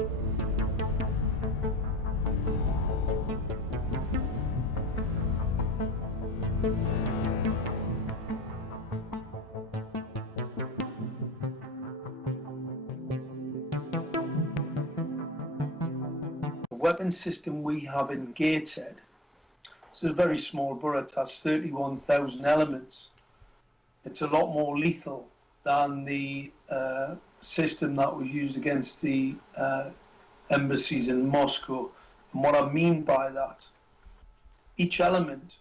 The weapon system we have in Gateshead, it's a very small borough, it has 31,000 elements. It's a lot more lethal than the system that was used against the embassies in Moscow. And what I mean by that, each element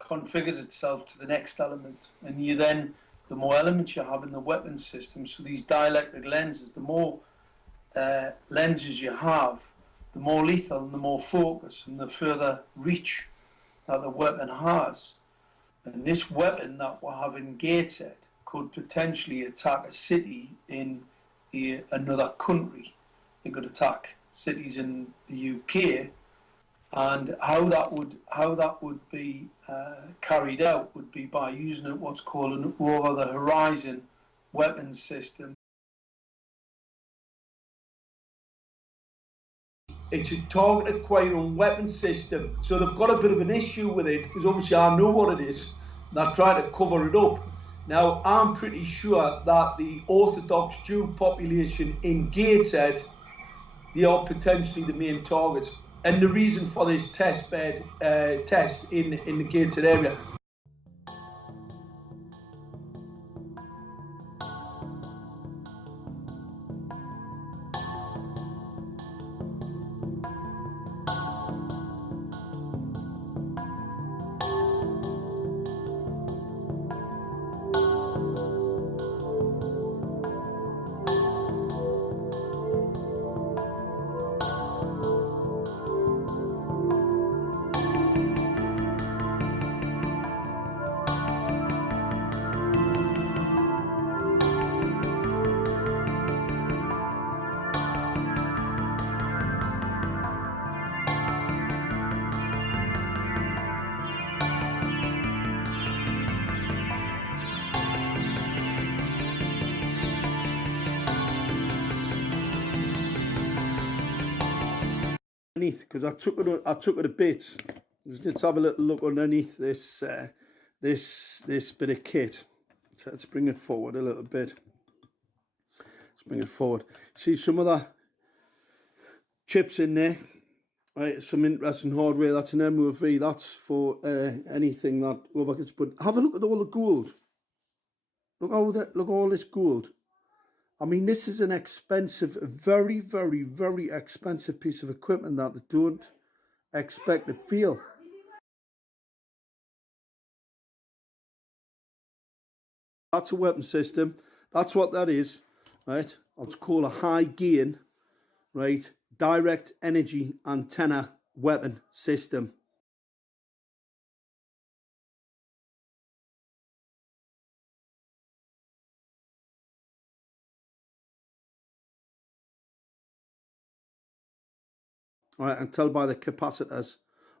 configures itself to the next element, and you then, the more elements you have in the weapon system, so these dielectric lenses, the more lenses you have, the more lethal and the more focus and the further reach that the weapon has. And this weapon that we have in Gateshead could potentially attack a city in another country. It could attack cities in the UK, and how that would be carried out would be by using what's called an over-the-horizon weapons system. It's a target acquiring weapon system, so they've got a bit of an issue with it, because obviously I know what it is, and I try to cover it up. Now, I'm pretty sure that the Orthodox Jew population in Gateshead, they are potentially the main targets. And the reason for this test in the Gateshead area. Because I took it a bit. Let's have a little look underneath this this bit of kit. So let's bring it forward a little bit. Let's bring it forward. See some of the chips in there. Right, some interesting hardware. That's an MOV. That's for anything that overgets. But have a look at all the gold. Look all this gold. I mean, this is an expensive, very, very, very expensive piece of equipment that they don't expect to feel. That's a weapon system. That's what that is, right? It's called a high gain, right? Direct energy antenna weapon system. All right, and tell by the capacitors,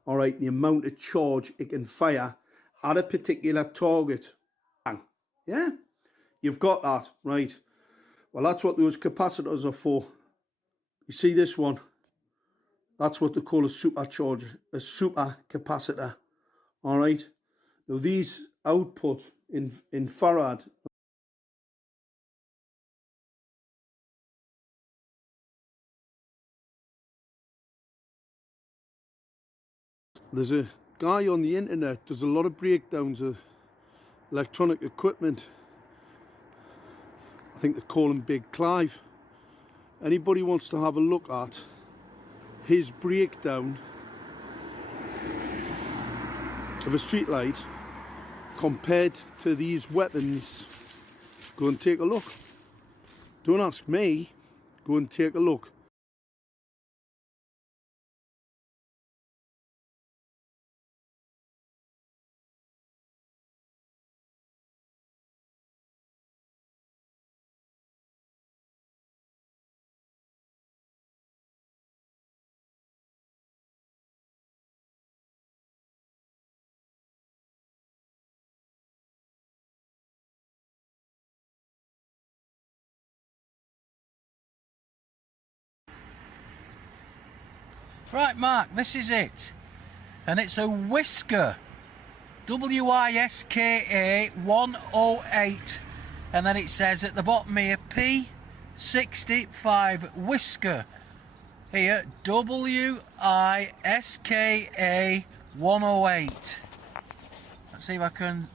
all right, the amount of charge it can fire at a particular target. Yeah, you've got that, right? Well, that's what those capacitors are for. You see this one? That's what they call a supercharger, a super capacitor. All right. Now these output in farad. There's a guy on the internet does a lot of breakdowns of electronic equipment. I think they call him Big Clive. Anybody wants to have a look at his breakdown of a street light compared to these weapons, go and take a look. Don't ask me, go and take a look. Right, Mark, this is it. And it's a Whisker. WISKA 108. And then it says at the bottom here, P65 Whisker. Here, WISKA 108. Let's see if I can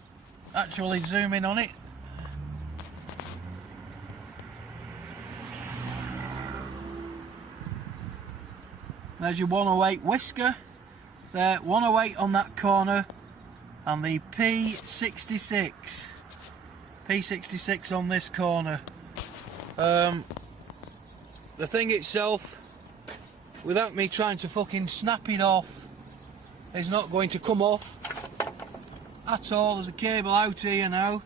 actually zoom in on it. There's your 108 Whisker. There, 108 on that corner, and the P66 on this corner. The thing itself, without me trying to fucking snap it off, is not going to come off at all. There's a cable out here now.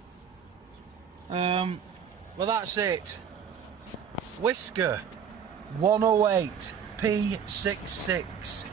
Well, that's it. Whisker 108 P66.